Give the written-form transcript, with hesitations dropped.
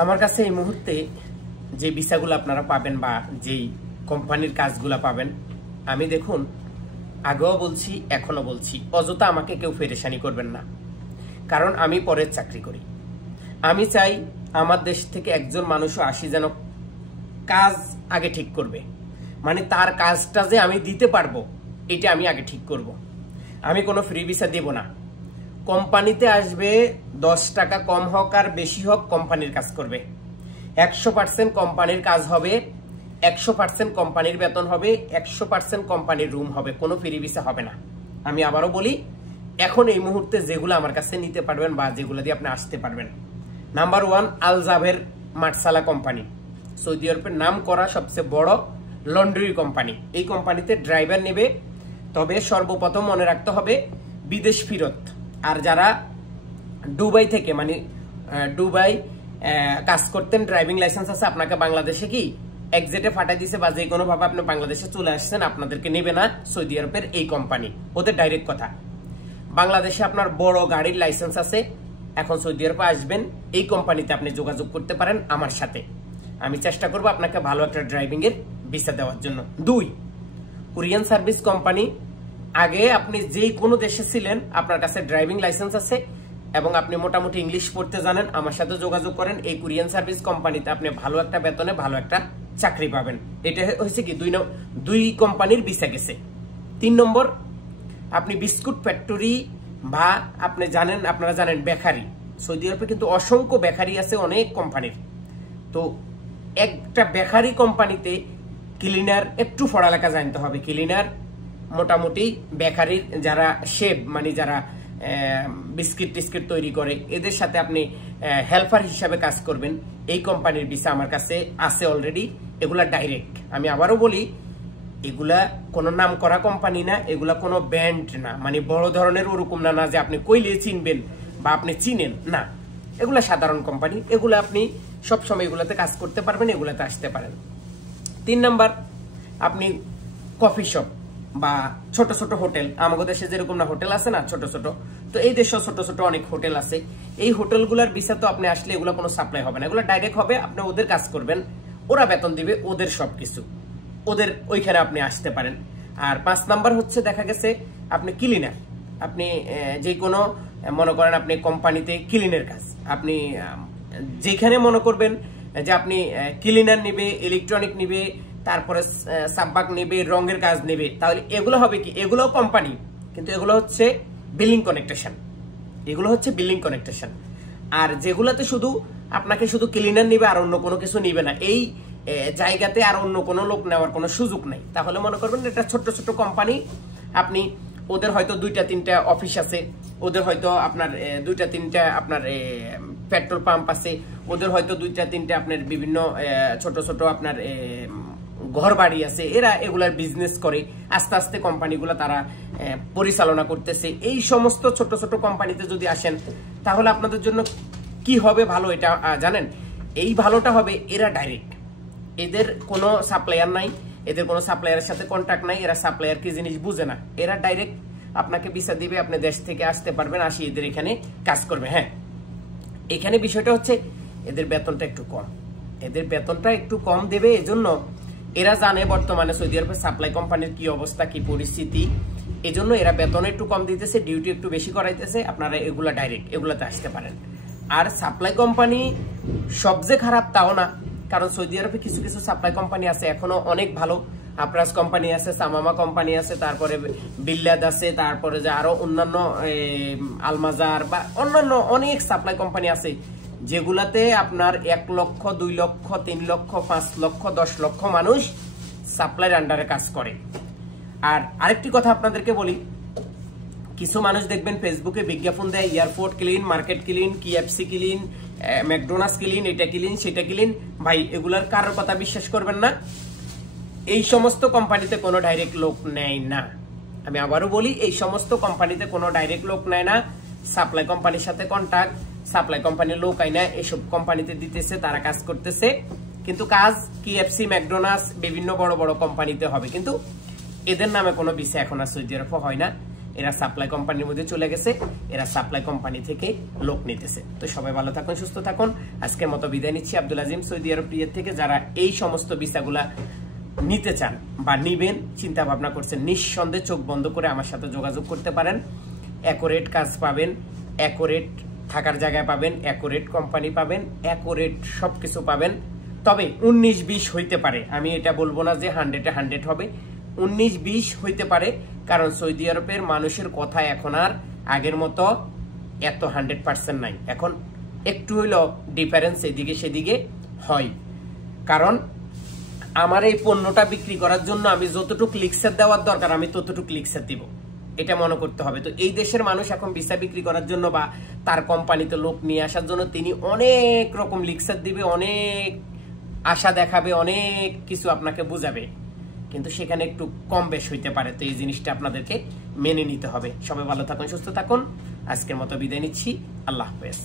আমার কাছে এই মুহূর্তে যে ভিসাগুলো আপনারা পাবেন বা যেই কোম্পানির কাজগুলো পাবেন, আমি দেখুন আগেও বলছি এখনো বলছি, অযথা আমাকে কেউ পেরেশানি করবেন না, কারণ আমি পরের চাকরি করি। আমি চাই আমার দেশ থেকে একজন মানুষও আসি যেন কাজ আগে ঠিক করবে, মানে তার কাজটা যে আমি দিতে পারবো এটা আমি আগে ঠিক করব। আমি কোনো ফ্রি ভিসা দেব না। কোম্পানিতে আসবে 10 টাকা কম হোক আর বেশি হোক, কোম্পানির কাজ করবে। 100% কোম্পানির কাজ হবে, 100% কোম্পানির বেতন হবে, 100% কোম্পানির রুম হবে, কোনো ফ্রি ভিসা হবে না। আমি আবারও বলি, এখন এই মুহূর্তে যেগুলো আমার কাছে নিতে পারবেন বা যেগুলো দিয়ে আপনি আসতে পারবেন, নাম্বার 1 আল জাবের মাটসালা কোম্পানি, সৌদি আরবের নাম করা সবচেয়ে বড় লন্ড্রি কোম্পানি। এই কোম্পানিতে ড্রাইভার নেবে, তবে সর্বপ্রথম মনে রাখতে হবে বিদেশ ফেরত। আর যারা দুবাই থেকে, মানে দুবাই কাজ করতেন, ড্রাইভিং লাইসেন্স আছে, আপনাকে বাংলাদেশে কি এক্সিটে ফাটাই দিছে বা যে কোনো ভাবে আপনি বাংলাদেশে চলে আসছেন, আপনাদেরকে নেবে না সৌদি আরবের এই কোম্পানি। ওদের ডাইরেক্ট কথা, বাংলাদেশে আপনার বড় গাড়ির লাইসেন্স আছে, এখন সৌদি আরবে আসবেন, এই কোম্পানিতে আপনি যোগাযোগ করতে পারেন আমার সাথে। আমি চেষ্টা করব আপনাকে ভালো একটা ড্রাইভিং এর ভিসা দেওয়ার জন্য। 2 কোরিয়ান সার্ভিস কোম্পানি, আগে আপনি যেই কোনো দেশে ছিলেন, আপনার কাছে ড্রাইভিং লাইসেন্স আছে এবং আপনি মোটামুটি ইংলিশ পড়তে জানেন, আমার সাথে যোগাযোগ করেন। এই কোরিয়ান সার্ভিস কোম্পানিতে আপনি ভালো একটা বেতনে ভালো একটা চাকরি পাবেন। এটা হয়েছে কি 2 কোম্পানির ভিসা গেছে। 3 নম্বর, আপনি বিস্কুট ফ্যাক্টরি বা আপনারা জানেন বেকারি, সৌদি আরবে কিন্তু অসংখ্য বেকারি আছে অনেক কোম্পানির। তো একটা বেকারি কোম্পানিতে ক্লিনার, একটু পড়ালেখা জানতে হবে। ক্লিনার মোটামুটি বেকারির যারা শেফ, মানে যারা বিস্কিট টিস্কিট তৈরি করে, এদের সাথে আপনি হেল্পার হিসাবে কাজ করবেন। এই কোম্পানির ভিসা আমার কাছে আছে অলরেডি, এগুলা ডাইরেক্ট। আমি আবারও বলি, এগুলা কোনো নাম করা কোম্পানি না, এগুলা কোনো ব্র্যান্ড না, মানে বড় ধরনের ওরকম না যে আপনি কইলে চিনবেন বা আপনি চিনেন না। এগুলা সাধারণ কোম্পানি, এগুলা আপনি সবসময় এগুলাতে কাজ করতে পারবেন, এগুলাতে আসতে পারেন। 3 নাম্বার, আপনি কফি শপ বা ছোট ছোট হোটেল, আমাদের দেশে যেরকম না হোটেল আছে না ছোট ছোট, তো এই দেশেও ছোট ছোট অনেক হোটেল আছে। এই হোটেলগুলোর ভিসা তো আপনি আসলে এগুলো কোনো সাপ্লাই হবে না, এগুলো ডাইরেক্ট হবে, আপনি ওদের কাজ করবেন, ওরা বেতন দিবে, ওদের সবকিছু, ওদের ওইখানে আপনি আসতে পারেন। আর 5 নাম্বার হচ্ছে, দেখা গেছে আপনি ক্লিনার, আপনি যে কোনো মনে করেন আপনি কোম্পানিতে ক্লিনের কাজ, আপনি যেখানে মনে করবেন যে আপনি ক্লিনার নেবে, ইলেকট্রনিক নেবে, তারপরে সাববাক নেবে, রঙের কাজ নেবে, তাহলে এগুলো হবে কি, এগুলো কোম্পানি, কিন্তু এগুলো হচ্ছে বিলিং কানেকশন, এগুলো হচ্ছে বিলিং কানেকশন। আর যেগুলোতে শুধু আপনাকে শুধু ক্লিনার নিবে আর অন্য কোনো কিছু নিবে না, এই জায়গাতে আর অন্য কোনো লোক নেওয়ার কোনো সুযোগ নাই। তাহলে মনে করবেন এটা ছোট ছোট কোম্পানি, আপনি ওদের হয়তো 2-3টা অফিস আছে, ওদের হয়তো আপনার 2-3টা আপনার পেট্রোল পাম্প আছে, ওদের হয়তো 2-3টা আপনার বিভিন্ন ছোট ছোট আপনার ঘর বাড়ি আছে, এরা এগুলার বিজনেস করে, আস্তে আস্তে কোম্পানিগুলো তারা পরিচালনা করতেছে। এই সমস্ত ছোট ছোট কোম্পানিতে যদি আসেন, তাহলে আপনাদের জন্য কি হবে ভালো, এটা জানেন? এই ভালোটা হবে, এরা ডাইরেক্ট, এদের কোনো সাপ্লায়ার নাই, এদের কোনো সাপ্লায়ারের সাথে কন্ট্যাক্ট নাই, এরা সাপ্লায়ার কি জিনিস বুঝে না, এরা ডাইরেক্ট আপনাকে ভিসা দিবে, আপনি দেশ থেকে আসতে পারবেন, আসি এদের এখানে কাজ করবে। হ্যাঁ, এখানে বিষয়টা হচ্ছে এদের বেতনটা একটু কম, এদের বেতনটা একটু কম দেবে, এজন্য এরা জানে বর্তমানে সৌদি আরবের সাপ্লাই কোম্পানির কি অবস্থা, কি পরিস্থিতি, এজন্য এরা বেতন একটু কম দিতেছে, ডিউটি একটু বেশি করাইতেছে। আপনারা এগুলা ডাইরেক্ট এগুলাতে আসতে পারেন। আর সাপ্লাই কোম্পানি সবচেয়ে খারাপ তাও না, কারণ সৌদি আরবে কিছু কিছু সাপ্লাই কোম্পানি আছে এখনো অনেক ভালো, আপ্রাস কোম্পানি আছে, সামামা কোম্পানি আছে, তারপরে বিল্লাদ আছে, তারপরে যে আরো অন্যান্য আলমাজার বা অন্যান্য অনেক সাপ্লাই কোম্পানি আছে, যেগুলাতে আপনার 1 লক্ষ, 2 লক্ষ, 3 লক্ষ, 5 লক্ষ, 10 লক্ষ মানুষ সাপ্লাইয়ের আন্ডারে কাজ করে। আর আরেকটি কথা আপনাদেরকে বলি, কিছু মানুষ দেখবেন ফেসবুকে বিজ্ঞাপন দেয়, airport clean, market clean, KFC clean, McDonald's clean, এটা ক্লিন, সেটা ক্লিন। ভাই, এগুলার কারোর কথা বিশ্বাস করবেন না, এই সমস্ত কোম্পানিতে কোনো ডাইরেক্ট লোক নেয় না। আমি আবারও বলি, এই সমস্ত কোম্পানিতে কোনো ডাইরেক্ট লোক নেয় না, সাপ্লাই কোম্পানির সাথে কন্ট্যাক্ট, সাপ্লাই কোম্পানির লোক আইনা এসব কোম্পানিতে দিতেছে, তারা কাজ করতেছে, কিন্তু কাজ KFC, ম্যাকডোনাল্ডস, বিভিন্ন বড় বড় কোম্পানিতে হবে, কিন্তু এদের নামে কোনো ভিসা এখন আর সৌদি আরবে হয় না। এরা সাপ্লাই কোম্পানির মধ্যে চলে গেছে, এরা সাপ্লাই কোম্পানি থেকে লোক নিতেছে। তো সবাই ভালো থাকুন, সুস্থ থাকুন। আজকের মতো বিদায় নিচ্ছি। আব্দুল আজিম, সৌদি আরব প্রিয় থেকে। যারা এই সমস্ত ভিসাগুলা নিতে চান বা নিবেন চিন্তা ভাবনা করছেন, নিঃসন্দেহে চোখ বন্ধ করে আমার সাথে যোগাযোগ করতে পারেন। অ্যাকোরেট কাজ পাবেন, অ্যাকোরেট থাকার জায়গায় পাবেন, অ্যাকোরেট কোম্পানি পাবেন, অ্যাকোরেট সবকিছু পাবেন। তবে 19-20 হইতে পারে, আমি এটা বলবো না যে 100-100 হবে, 19-20 হইতে পারে। কারণ সৌদি আরবের মানুষের কথা এখন আর আগের মতো এত 100% নাই, এখন একটু হইল ডিফারেন্স এদিকে সেদিকে হয়। কারণ আমার এই পণ্যটা বিক্রি করার জন্য আমি যতটুকু লিক্সার দেওয়ার দরকার আমি ততটুকু লিক্সার দিব, এটা মনে করতে হবে। তো এই দেশের মানুষ এখন ভিসা বিক্রি করার জন্য বা তার কোম্পানিতে লোক নিয়ে আসার জন্য তিনি অনেক রকম লিক্সার দিবে, অনেক আশা দেখাবে, অনেক কিছু আপনাকে বুঝাবে, কিন্তু সেখানে একটু কম বেশ হইতে পারে। তো এই জিনিসটা আপনাদেরকে মেনে নিতে হবে। সবাই ভালো থাকুন, সুস্থ থাকুন। আজকের মতো বিদায় নিচ্ছি। আল্লাহ হাফেজ।